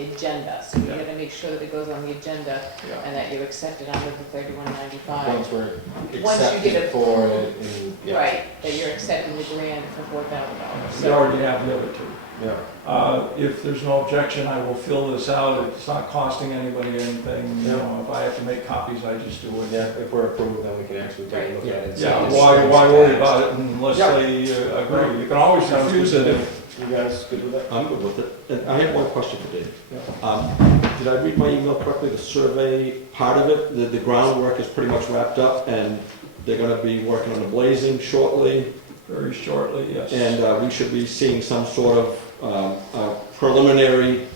the agenda, so you Yeah. gotta make sure that it goes on the agenda Yeah. and that you accept it under the 3195. Once we're Once you get accepted it for it, approved, and, yeah. Right, that you're accepting the grant for $4,000. We already have the other two. Yeah. If there's no objection, I will fill this out. It's not costing anybody anything. You Yeah. know, if I have to make copies, I just do it. Yeah, if we're approved, then we can actually take a look at it. and see Yeah, if why it's worry passed. about it unless Yeah. they agree? You can always Sounds refuse good it to me. if, You guys good with that? I'm good with it. And I have one question for Dave. Yeah. Did I read my email correctly? The survey, part of it, the groundwork is pretty much wrapped up, and they're gonna be working on the blazing shortly, very shortly, yes. and we should be seeing some sort of preliminary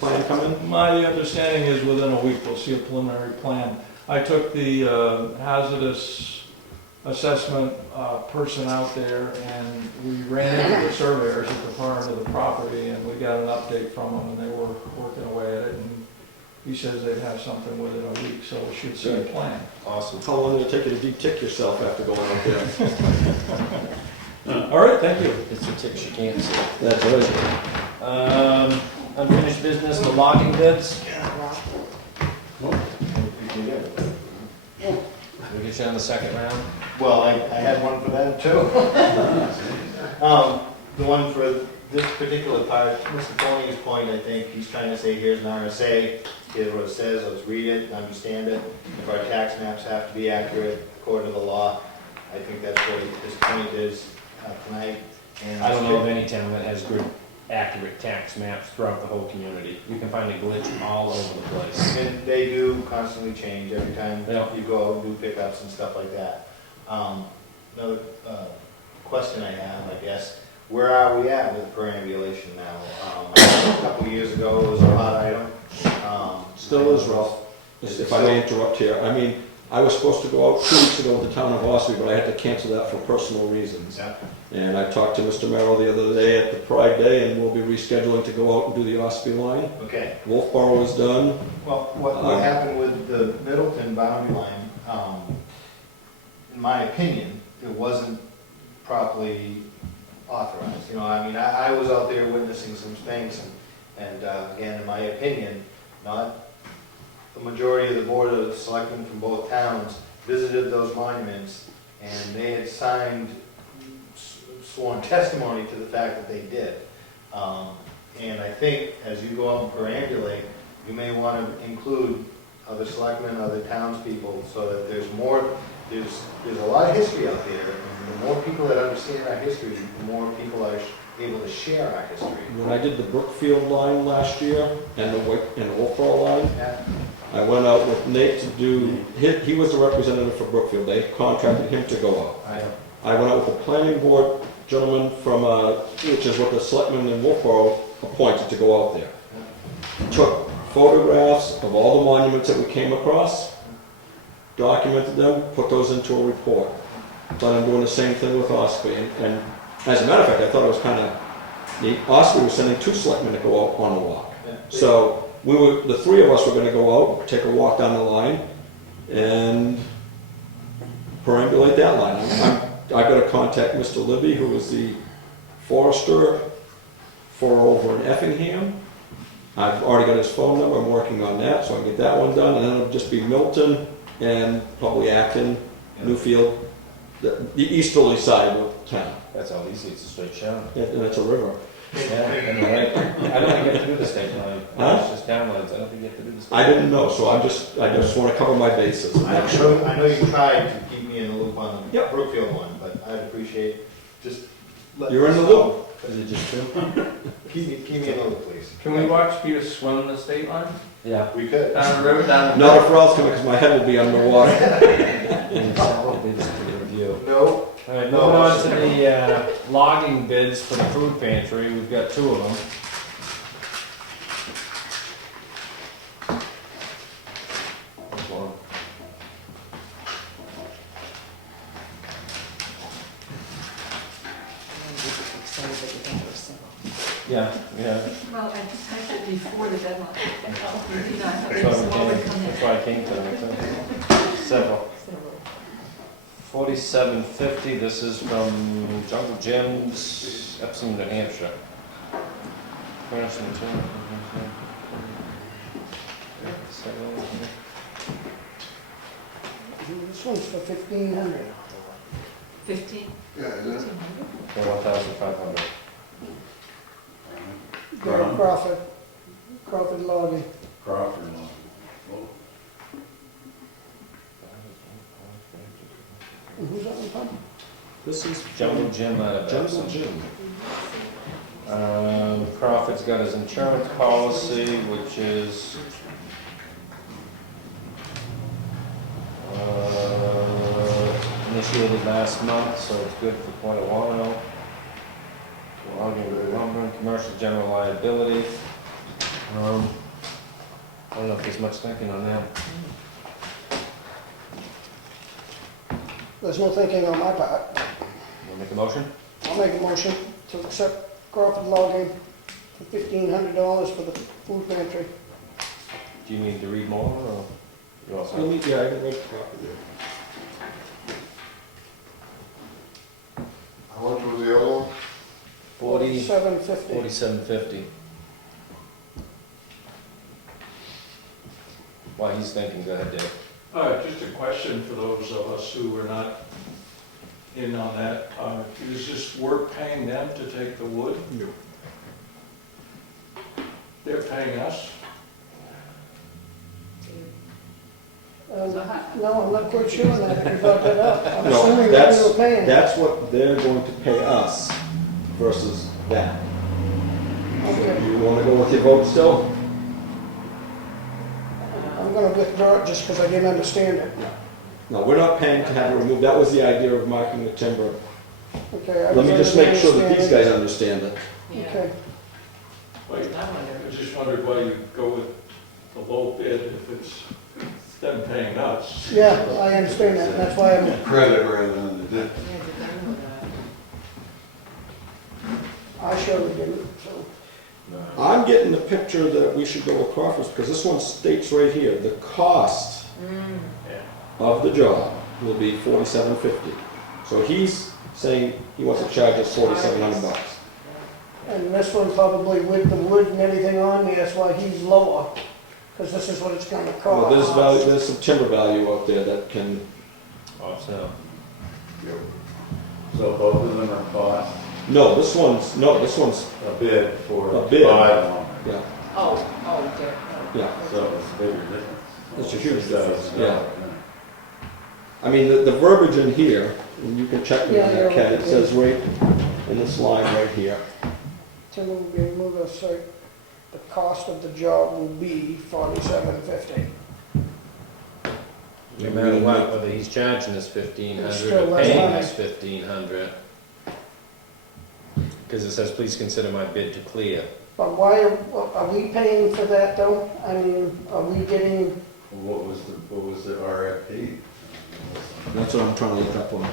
plan come in? My understanding is within a week, we'll see a preliminary plan. I took the hazardous assessment person out there, and we ran into the surveyors at the far end of the property, and we got an update from them, and they were working away at it, and he says they'd have something within a week, so we should see a plan. Awesome. How long did it take you to de-tick yourself after going out there? All right, thank you. It's a tick she can't see. That's right. Unfinished business, the logging bids. We get you on the second round. Well, I had one for that too. The one for this particular part, Mr. Tony's point, I think, he's trying to say, here's an RSA, here's what it says, let's read it, understand it. If our tax maps have to be accurate according to the law, I think that's what his point is tonight. And I don't know of any town that has good, accurate tax maps throughout the whole community. You can find a glitch all over the place. And they do constantly change every time Yeah. you go do pickups and stuff like that. Another question I have, I guess, where are we at with perambulation now? A couple years ago, it was a hot item. Still is, Ralph. If I may interrupt here, I mean, I was supposed to go out 2 weeks ago with the town of Ossipee, but I had to cancel that for personal reasons. Yeah. And I talked to Mr. Merrill the other day at the Pride Day, and we'll be rescheduling to go out and do the Ossipee line. Okay, Wolfboro is done. well, what happened with the Middleton boundary line, in my opinion, it wasn't properly authorized. You know, I mean, I was out there witnessing some things, and again, in my opinion, not the majority of the board of selectmen from both towns visited those monuments, and they had signed sworn testimony to the fact that they did. And I think as you go out and perambulate, you may want to include other selectmen, other townspeople, so that there's a lot of history out there, and the more people that understand our history, the more people are able to share our history. When I did the Brookfield line last year and the Wolfboro line, Yeah. I went out with Nate to do, he was the representative for Brookfield. They contracted him to go out. I went out with the planning board gentleman from, which is what the selectmen in Wolfboro appointed to go out there. Took photographs of all the monuments that we came across, documented them, put those into a report. But I'm doing the same thing with Ossipee. And as a matter of fact, I thought it was kind of neat. Ossipee was sending 2 selectmen to go out on a walk. So the 3 of us were going to go out, take a walk down the line, and perambulate that line. I've got to contact Mr. Libby, who is the forester for over in Effingham. I've already got his phone number. I'm working on that, so I can get that one done. And then it'll just be Milton and probably Acton, Newfield, the easterly side of town. That's all easy, it's a straight shot. And it's a river. Yeah, and I don't think you have to do the state line. Huh? It's just downloads. I don't think you have to do the state. I didn't know, so I just want to cover my bases. I know you tried to keep me in the loop on the Yep. Brookfield one, but I'd appreciate just letting You're in the us loop. know. Is it just 2? Keep me in the loop, please. Can we watch Peter swim the state line? Yeah. We could. Down the river, down the... Not if Ralph's coming, because my head will be underwater. And several bids to review. No. All right, moving on to the logging bids for the food pantry. We've got 2 of them. There's one. Yeah, yeah. Well, I just typed it before the deadline. You know, I thought That's there was why, some more would come in. that's why I came to it. Several. 4750, this is from Jungle Gyms, Epsom, New Hampshire. Commercial material. This one's for 1,500. 15? Yeah, is it? For 1,500. Darryl Crawford logging. Crawford one. And who's that one from? This is Jungle Jim out of Jungle Epsom. Jim. Crawford's got his insurance policy, which is initiated last month, so it's good for quite a while. Logging, lumber, commercial general liability. I don't know if there's much thinking on that. There's no thinking on my part. You make a motion? I'll make a motion to accept Crawford logging for $1,500 for the food pantry. Do you need to read more, or you all set? Yeah, I can read Crawford there. How much was the other one? 47.50. 47.50. While he's thinking, go ahead, Dave. Just a question for those of us who were not in on that. Is this work paying them to take the wood? No. They're paying us? No, I'm not quite sure on that, if you brought that up. I'm No, assuming that we were paying. That's what they're going to pay us versus that. Okay. You wanna go with your vote still? I'm gonna withdraw it just because I didn't understand it. No, we're not paying to have it removed. That was the idea of marking the timber. Okay. I Let me was just make sure that understanding. these guys understand it. Yeah. Okay. Wait, I wonder. I just wondered why you go with the low bid if it's them paying us. Yeah, I understand that, that's why I'm, Credit rather than the dip. Yeah, but then with that. I surely didn't, so. I'm getting the picture that we should go with Crawford's because this one states right here, the cost of the job will be $47.50. So he's saying he wants to charge us $4,700. And this one probably with the wood and everything on there, that's why he's lower, because this is what it's gonna Well, cost. there's some timber value out there that can, So, So both of them are cost, no, this one's a bid for A bid. 5 on. yeah, Oh, there. yeah. So it's a bigger difference. It's a huge $6,000. difference, yeah. I mean, the verbiage in here, and you can check me on Yeah, that, yeah, Ken, it okay. says right in this line right here. Timber will be removed, I'll say, the cost of the job will be $47.50. no matter what, whether he's charging us 1,500 It's still or less paying money. us 1,500. Because it says, please consider my bid to clear. But why, are we paying for that though? I mean, are we getting, What was the RFP? That's what I'm trying to look up on.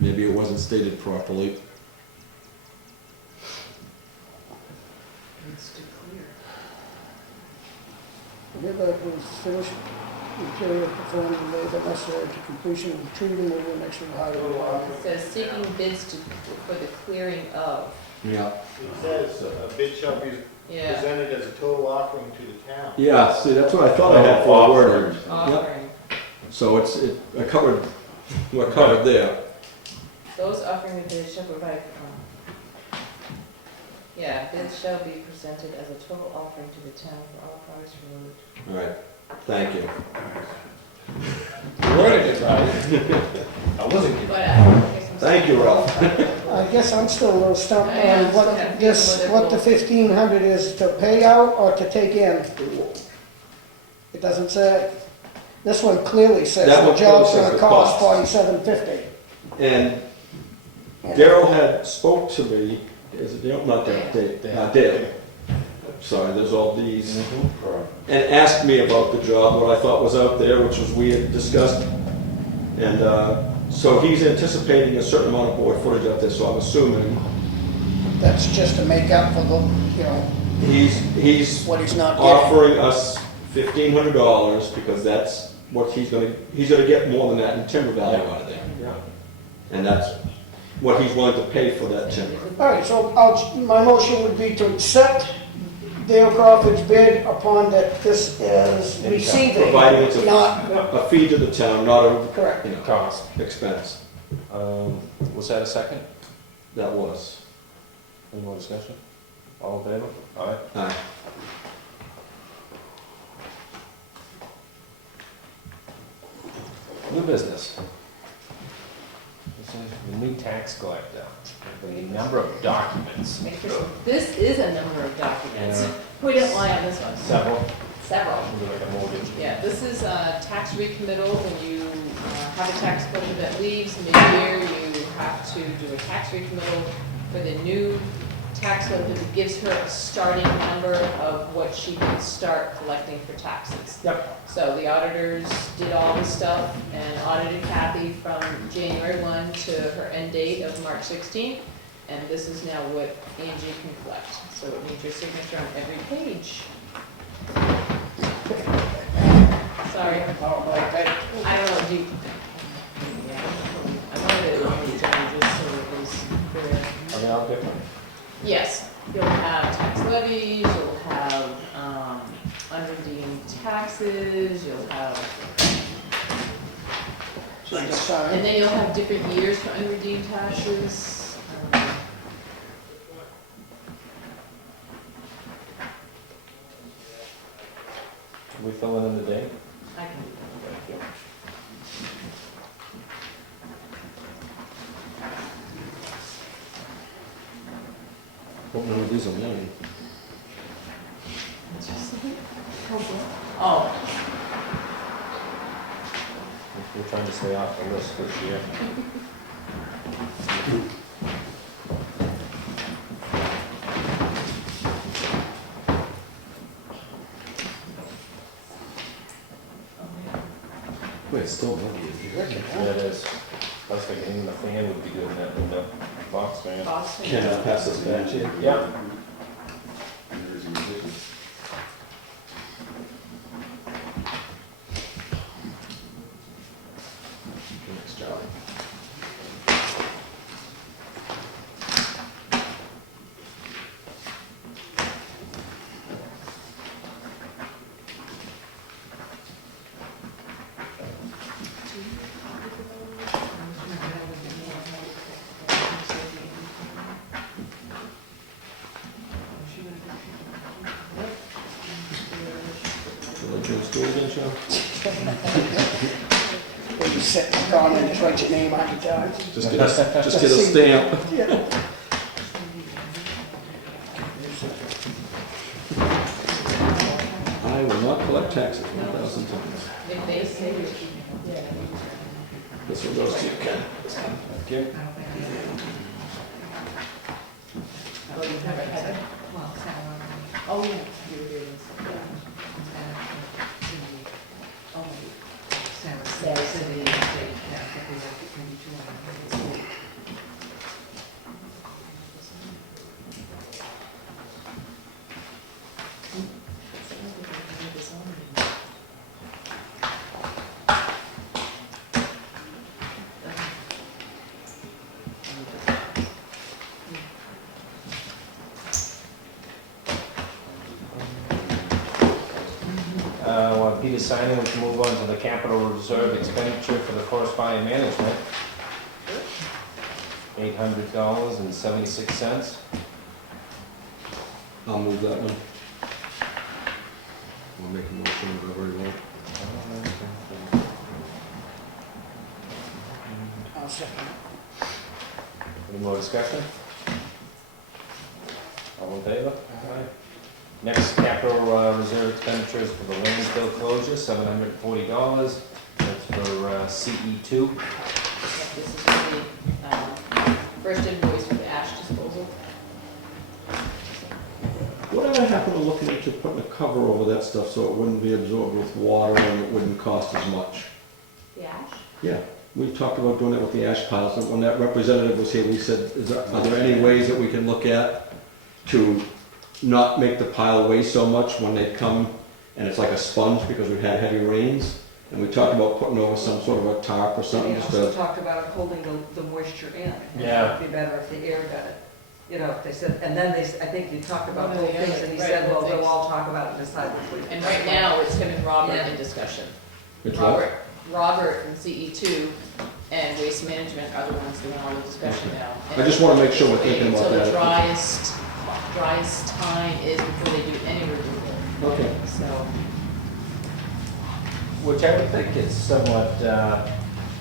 Maybe it wasn't stated properly. It's to clear. here that was finished material performed and labor necessary to completion of the tree removal next to the highway. It says seeking bids for the clearing of. Yeah. It says a bid shall be Yeah. presented as a total offering to the town. Yeah, see, that's what I thought I had for a word. Offering. So I covered, we're covered there. Those offering the bid shall provide, yeah, bids shall be presented as a total offering to the town for all products removed. All right, thank you. You worded it right. I wasn't kidding. But I guess I'm Thank you, still- Ralph. I guess I'm still a little stumped I am on still what confused this, with it. what the 1,500 is to pay out or to take in. It doesn't say. This one clearly says That the one job's clearly says gonna the cost cost. $47.50. And Daryl had spoke to me, is it Dale? Not Dale, Dale. Sorry, there's all these. And asked me about the job, what I thought was out there, which was we had discussed. And so he's anticipating a certain amount of board footage out there, so I'm assuming That's just to make up for the, he's what he's not getting. offering us $1,500 because that's what he's gonna get more than that in timber value out of there. Yeah. And that's, what he's willing to pay for that timber. All right, so my motion would be to accept Dale Crawford's bid upon that this is receiving, Providing it's not, a fee to the town, not a, correct. you know, Cost. expense. Was that a second? That was. Any more discussion? All in favor? Aye. Aye. New business. This is the new tax collector, the number of documents. This is a number of documents. Yeah. We didn't lie on this one. Several, Several. like a mortgage. Yeah, this is tax recommittal. When you have a tax collector that leaves mid-year, you have to do a tax recommittal for the new tax collector that gives her a starting number of what she can start collecting for taxes. Yep. So the auditors did all this stuff and audited Kathy from January 1 to her end date of March 16th. And this is now what Angie can collect. So it needs your signature on every page. Sorry. I don't know, do you? I wanted it on the agenda just so it was clear. Are they all different? Yes, you'll have tax levies, you'll have unredeemed taxes, you'll have, So just sign. and then you'll have different years for unredeemed taxes. We filling in the date? I can, Thank you. What will we do some money? oh, We're trying to stay off the list this year. Wait, it's still money in here. Yeah, it is. Plus, like, even the fan would be good in that window. Box fan. Boston. Can I pass this back to you? Yeah. Thanks, Charlie. You like your school again, Sean? Or you sit down and just write your name on the time. Just get a stamp. Yeah. I will not collect taxes 1,000 times. If they say, yeah. This one goes to you, Ken. Thank you. Oh, you have it, Heather? Well, Sarah, Oh, yeah. You're here. Oh, Sarah said they didn't say, yeah, that they left it 22 hours. While Peter's signing, we can move on to the capital reserve expenditure for the corresponding management. $800.76. I'll move that one. I'll make a motion, whatever you want. I'll second it. Any more discussion? All in favor? Next, capital reserve expenditures for the landfill closure, $740. That's for CE2. This is for the first invoice for the ash disposal. Whatever happened to looking into putting a cover over that stuff so it wouldn't be absorbed with water and it wouldn't cost as much? The ash? Yeah, we talked about doing it with the ash piles, and when that representative was here, we said, are there any ways that we can look at to not make the pile weigh so much when they come, and it's like a sponge because we've had heavy rains? And we talked about putting over some sort of a tarp or something, We just also to, talked about holding the moisture in. And Yeah. It'd be better if the air got it. You know, they said, and then I think you talked about One both of the things, other- and he right, said, well, both they'll things. all talk about it and decide which way. And right now, it's him and Robert Yeah. in discussion. it's what? Robert from CE2 and Waste Management are the ones doing all the discussion now. I just wanna make sure we're thinking about So the that. driest time is before they do any removal, Okay. so. Which I would think is somewhat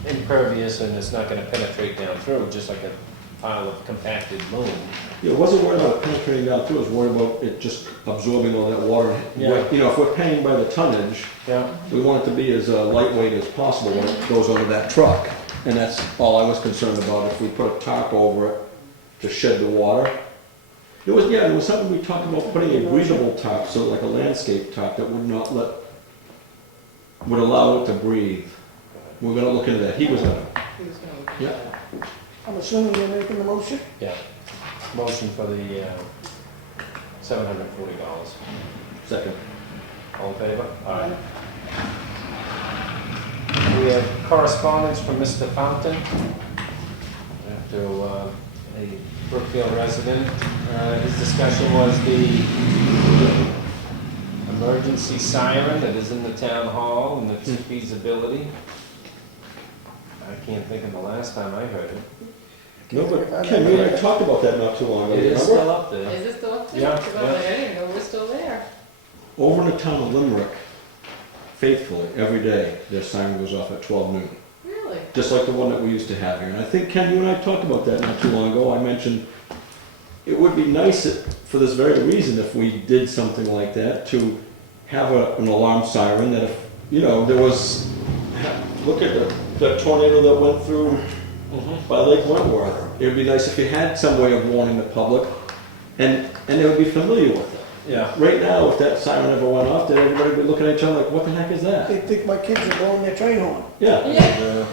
impervious and it's not gonna penetrate down through, just like a pile of compacted loam. Yeah, it wasn't worried about it penetrating down through, it was worried about it just absorbing all that water. Yeah. You know, if we're paying by the tonnage, Yeah. we want it to be as lightweight as possible when it goes onto that truck. And that's all I was concerned about, if we put a tarp over it to shed the water. It was something we talked about, putting a breathable tarp, so like a landscape tarp that would not would allow it to breathe. We're gonna look into that, he was gonna. He was gonna look at Yeah. that. I'm assuming you're making the motion? Yeah. Motion for the $740. Second. All in favor? Aye. We have correspondence from Mr. Fountain, to a Brookfield resident. His discussion was the emergency siren that is in the town hall and its feasibility. I can't think of the last time I heard it. No, but Ken, you and I talked about that not too long ago, It is remember? still up there. Is this still up there? Yeah, Because I was like, I didn't know we're still there. Over in the town of Limerick, faithfully, every day, their siren goes off at 12 noon. Really? Just like the one that we used to have here. And I think, Ken, you and I talked about that not too long ago. I mentioned it would be nice for this very reason if we did something like that, to have an alarm siren that if, you know, there was, look at the tornado that went through by Lake Wentworth. It would be nice if you had some way of warning the public and they would be familiar with it. Yeah. Right now, if that siren ever went off, then everybody would be looking at each other like, what the heck is that? They think my kids are blowing their train horn. Yeah. Yeah.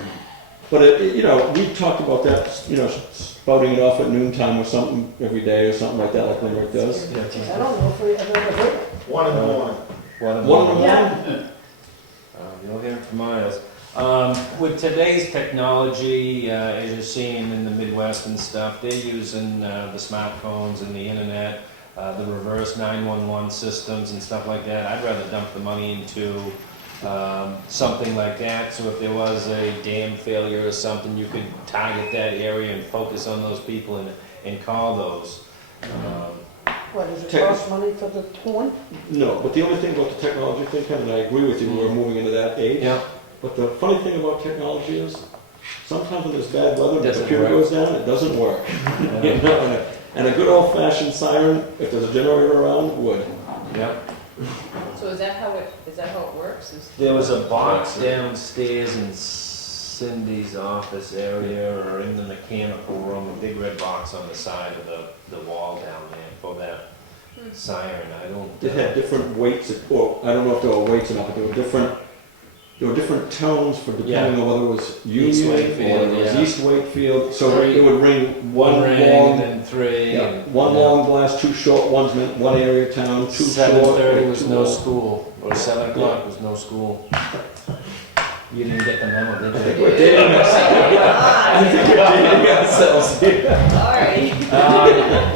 But you know, we talked about that, you know, spouting it off at noontime or something every day or something like that, like Limerick does. I don't know if I've ever heard it. 1 in the morning. One of One in them. the Yeah. morning. You'll hear it from Miles. With today's technology, as you're seeing in the Midwest and stuff, they're using the smartphones and the internet, the reverse 911 systems and stuff like that. I'd rather dump the money into something like that, so if there was a dam failure or something, you could target that area and focus on those people and call those. What, does it Tech- cost money for the horn? No, but the only thing about the technology thing, Ken, and I agree with you, we're moving into that age. Yeah. But the funny thing about technology is, sometimes when there's bad weather, the Doesn't computer work. goes down, it doesn't work. You know, and a good old fashioned siren, if there's a generator around, would. Yeah. So is that how it works? There was a box downstairs in Cindy's office area or in the mechanical room, a big red box on the side of the wall down there for that siren. I don't. It had different weights, well, I don't know if there were weights or not, but there were different tones for depending on whether it was East Union or Wakefield, it was yeah. East Wakefield, so Three. it would ring One one ring long, and then three. yeah, and- one yeah. long blast, two short ones meant one area of town, two short. 7:30 was two no long. school, or 7 o'clock was no school. You didn't get the memo, I did think you? we're dating ourselves. I think we're dating ourselves here. Sorry.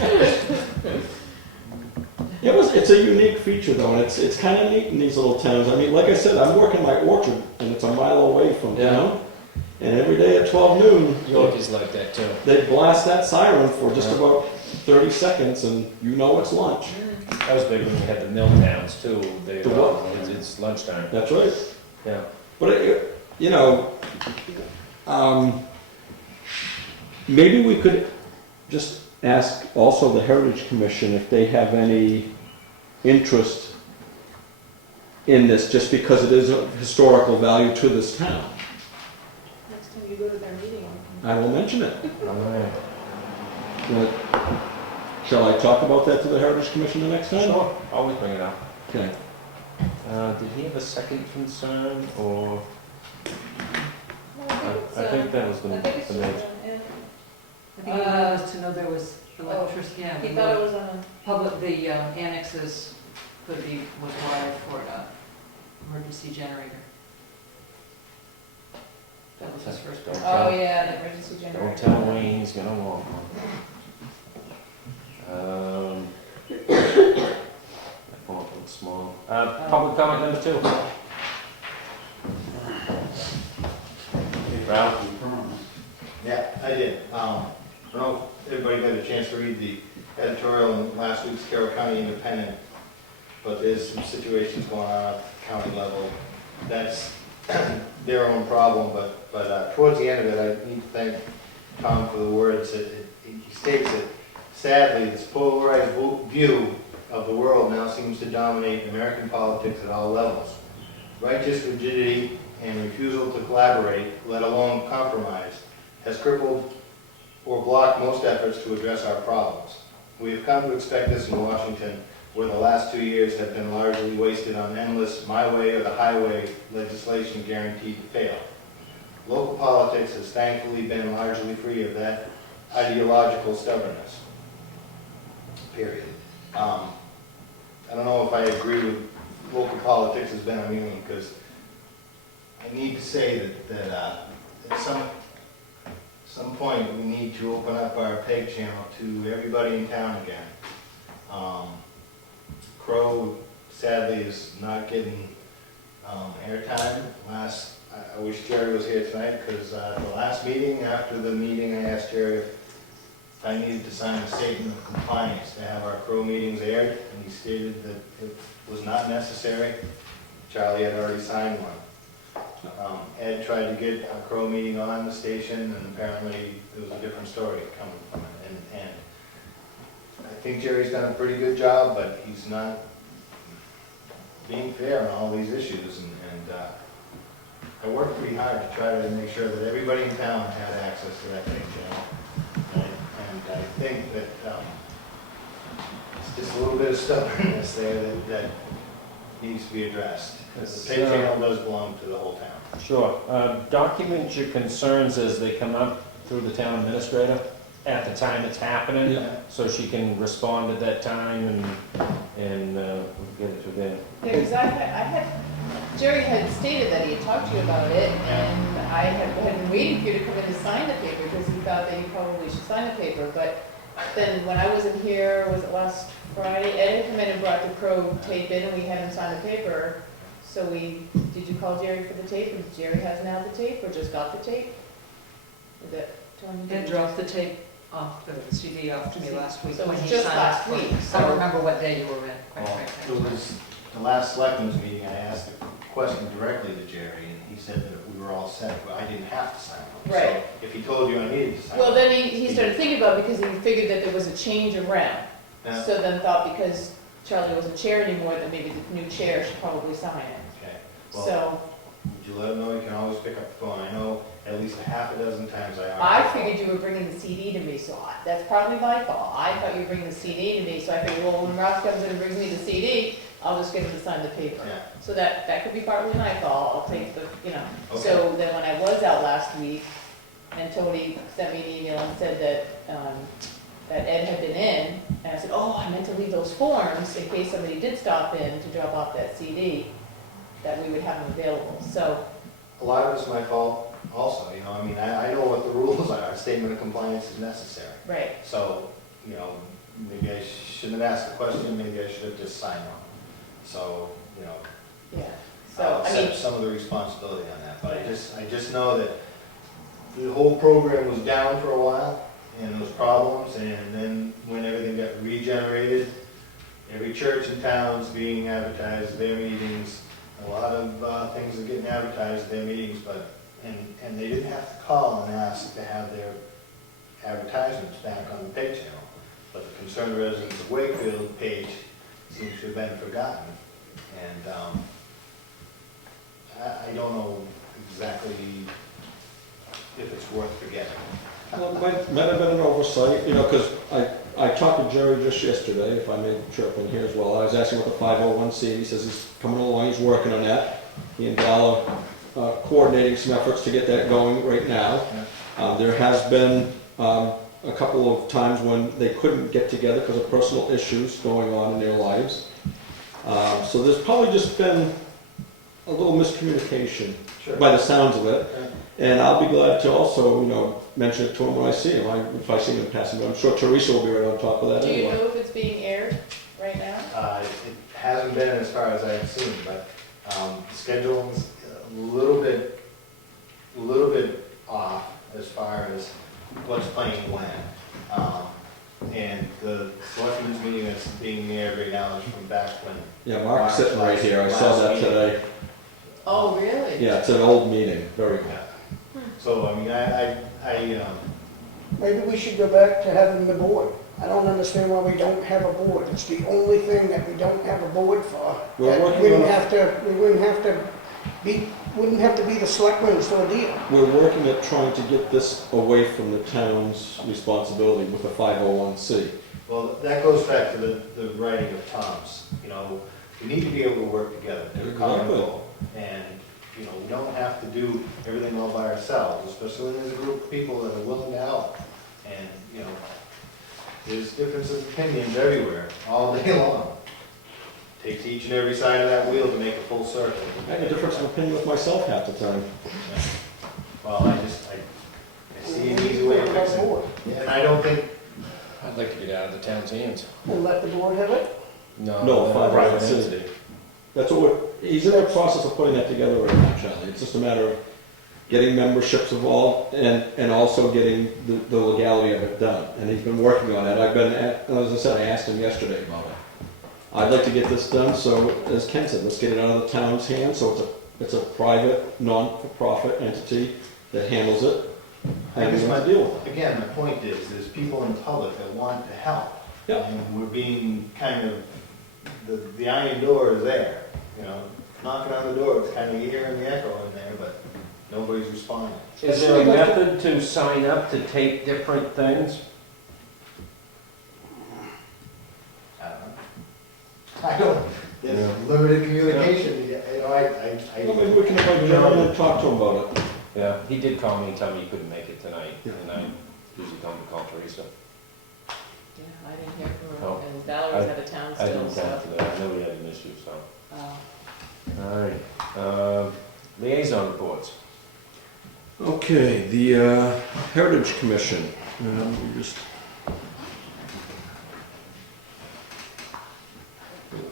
It's a unique feature though, and it's kind of neat in these little towns. I mean, like I said, I'm working my orchard, and it's a mile away from Yeah. town. And every day at 12 noon, York is like that too. they blast that siren for just Yeah. about 30 seconds, and you know it's lunch. That was big when we had the mill towns too. They, The what? it's lunchtime. That's right. Yeah. But, you know, maybe we could just ask also the Heritage Commission if they have any interest in this, just because it is of historical value to this town. Next time you go to their meeting. I will mention it. All right. Shall I talk about that to the Heritage Commission the next time? Sure, always bring it up. Okay. Did he have a second concern, or? No, I think that was the I think it's the major. yeah. I think he wanted us to know there was electricity, yeah. He thought it was on Public, the annexes could be, was wired for an emergency generator. That was his first Don't one. Oh, tell, yeah, the emergency don't generator. tell Wayne he's gonna want one. That font looks small. Public comment number 2. Ralph? Yeah, I did. I don't know if everybody got a chance to read the editorial in last week's Carroll County Independent, but there's some situations going on at the county level. That's their own problem, but towards the end of it, I need to thank Tom for the words that he states that sadly, this polarized view of the world now seems to dominate American politics at all levels. Righteous rigidity and refusal to collaborate, let alone compromise, has crippled or blocked most efforts to address our problems. We have come to expect this in Washington, where the last 2 years have been largely wasted on endless my way or the highway legislation guaranteed to fail. Local politics has thankfully been largely free of that ideological stubbornness. Period. I don't know if I agree with local politics has been uneven, because I need to say that at some point we need to open up our peg channel to everybody in town again. Crow sadly is not getting airtime. I wish Jerry was here tonight, because the last meeting, after the meeting, I asked Jerry if I needed to sign a statement of compliance to have our Crow meetings aired, and he stated that it was not necessary. Charlie had already signed one. Ed tried to get a Crow meeting on the station, and apparently there was a different story coming from it. And I think Jerry's done a pretty good job, but he's not being fair on all these issues. And I worked pretty hard to try to make sure that everybody in town had access to that page channel. And I think that it's just a little bit of stubbornness there that needs to be addressed. The pay channel does belong to the whole town. Sure. Document your concerns as they come up through the town administrator at the time it's happening, Yeah. so she can respond at that time and we'll get it to them. Yeah, because Jerry had stated that he had talked to you about it, and I had been waiting for you to come in to sign the paper, because he thought that you probably should sign the paper, but then when I wasn't here, was it last Friday, Ed had come in and brought the Crow tape in, and we had him sign the paper. So did you call Jerry for the tape, and Jerry has now the tape, or just got the tape? Is that telling you? Ed dropped the tape off, the CD off to me last week So it when was he just signed last up. week, I so- don't remember what day you were in, quite It frankly. was the last selectmen's meeting, I asked the question directly to Jerry, and he said that we were all set, but I didn't have to sign one. Right. So if he told you I needed to sign Well, one. then he started thinking about it, because he figured that there was a change around. Yeah. So then thought, because Charlie wasn't chair anymore, that maybe the new chair should probably sign it. Okay. Well, So would you let him know? You can always pick up the phone. I know at least a half a dozen times I figured you were bringing the CD to me, so that's probably my fault. I thought you were bringing the CD to me, so I figured, well, when Ralph comes in and brings me the CD, I'll just get him to sign the paper. Yeah. So that could be partly my fault, I'll take the, Okay. So then when I was out last week, and Tony sent me an email and said that Ed had been in, and I said, oh, I meant to leave those forms in case somebody did stop in to drop off that CD, that we would have them available, so. A lot of it's my fault also, I mean, I know what the rules are. A statement of compliance is necessary. Right. So, maybe I shouldn't have asked the question, maybe I should have just signed on. So, Yeah, so, I'll I mean, accept some of the responsibility on that, but I just know that the whole program was down for a while, and there was problems, and then when everything got regenerated, every church in town's being advertised, their meetings, a lot of things are getting advertised, their meetings, and they didn't have to call and ask to have their advertisements back on the pay channel, but the concerned residents of Wakefield page seems to have been forgotten, and I don't know exactly if it's worth forgetting. Well, it might have been an oversight, because I talked to Jerry just yesterday, if I may chirp in here as well. I was asking about the 501c, he says he's coming along, he's working on that. He and Val are coordinating some efforts to get that going right now. There has been a couple of times when they couldn't get together because of personal issues going on in their lives. So there's probably just been a little miscommunication Sure. by the sounds of it. Yeah. And I'll be glad to also, mention it to him when I see him, if I see him passing, but I'm sure Teresa will be right on top of that Do you anyway. know if it's being aired right now? It hasn't been as far as I've seen, but scheduling's a little bit off as far as what's playing when. And the selectmen's meeting that's being aired right now is from back when. Yeah, Mark's sitting right here, I saw that today. Oh, really? Yeah, it's an old meeting, very old. Yeah. So, I mean, Maybe we should go back to having the board. I don't understand why we don't have a board. It's the only thing that we don't have a board for. We're That working we on wouldn't have to be the selectmen's ordeal. We're working at trying to get this away from the town's responsibility with a 501c. well, that goes back to the writing of Tom's. We need to be able to work together to a common Exactly. goal. And, we don't have to do everything all by ourselves, especially when there's a group of people that are willing to help. And, there's differences of opinions everywhere, all day long. Takes each and every side of that wheel to make a full circle. I have a difference of opinion with myself half the time. Well, I see an easy way to fix it. And I don't think, I'd like to get out of the town's hands. And let the board have it? No, they're a 501c. entity. That's he's in the process of putting that together right now, Charlie. It's just a matter of getting memberships involved and also getting the legality of it done. And he's been working on it. As I said, I asked him yesterday about it. I'd like to get this done, so as Ken said, let's get it out of the town's hands, so it's a private, non-for-profit entity that handles it. I And guess we my have to deal with it. again, my point is, there's people in the public that want to help. Yeah. And we're being kind of, the iron door is there, knocking on the door, it's kind of hearing the echo in there, but nobody's responding. Is there a method to sign up to take different things? I don't, there's limited communication, Well, maybe we can invite John and talk to him about it. Yeah, he did call me and tell me he couldn't make it tonight, Yeah. and I usually come to call Teresa. Yeah, I didn't hear from Oh. her, and Valerie's out of town I still, didn't so. come today, I know he had an issue, so. Oh. All right, liaison reports. Okay, the Heritage Commission. We just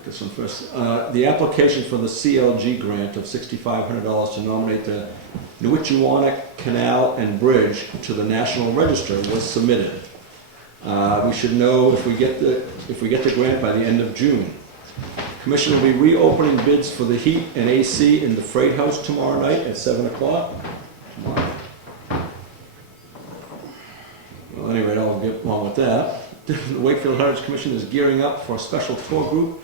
this one first. The application for the CLG grant of $6,500 to nominate the Newitchewanick Canal and Bridge to the National Register was submitted. We should know if we get the grant by the end of June. Commission will be reopening bids for the heat and AC in the Freight House tomorrow night at 7 o'clock. Tomorrow. Well, anyway, I'll get on with that. The Wakefield Heritage Commission is gearing up for a special tour group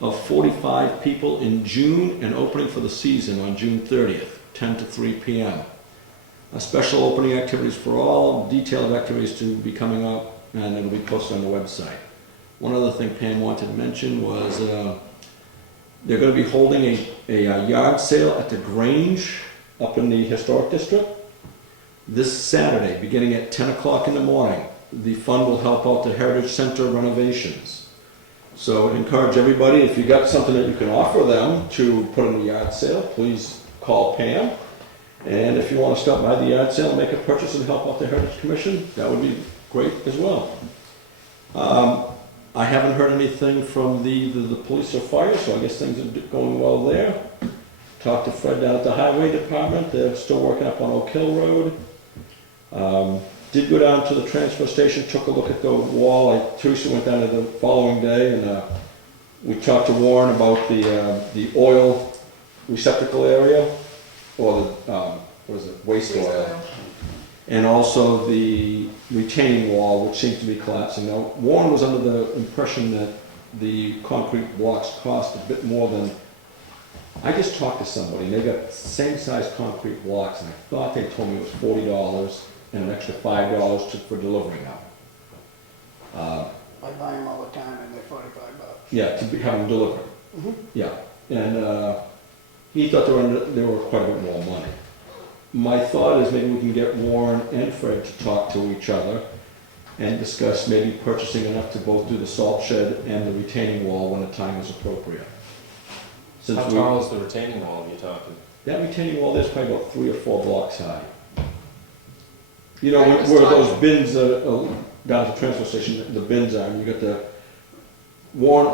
of 45 people in June and opening for the season on June 30th, 10 to 3 p.m. A special opening activities for all, detailed activities to be coming up, and it'll be posted on the website. One other thing Pam wanted to mention was they're going to be holding a yard sale at the Grange up in the Historic District this Saturday, beginning at 10 o'clock in the morning. The fund will help out the Heritage Center renovations. So I encourage everybody, if you got something that you can offer them to put in the yard sale, please call Pam. And if you want to stop by the yard sale and make a purchase and help out the Heritage Commission, that would be great as well. I haven't heard anything from the police or fire, so I guess things are going well there. Talked to Fred down at the Highway Department. They're still working up on Oak Hill Road. Did go down to the transfer station, took a look at the wall. Teresa went down there the following day, and we talked to Warren about the oil receptacle area, or the waste oil, and also the retaining wall, which seems to be collapsing. Now, Warren was under the impression that the concrete blocks cost a bit more than. I just talked to somebody, and they got same size concrete blocks, and I thought they told me it was $40 and an extra $5 for delivering them. I buy them all the time and they're $45. Yeah, to have them delivered. Yeah, and he thought they were quite a bit more money. My thought is maybe we can get Warren and Fred to talk to each other and discuss maybe purchasing enough to both do the salt shed and the retaining wall when the time is appropriate. since How we, tall is the retaining wall you're talking? that retaining wall there's probably about 3 or 4 blocks high. You know, I where was those talking- bins are, down at the transfer station, the bins are, and you got the worn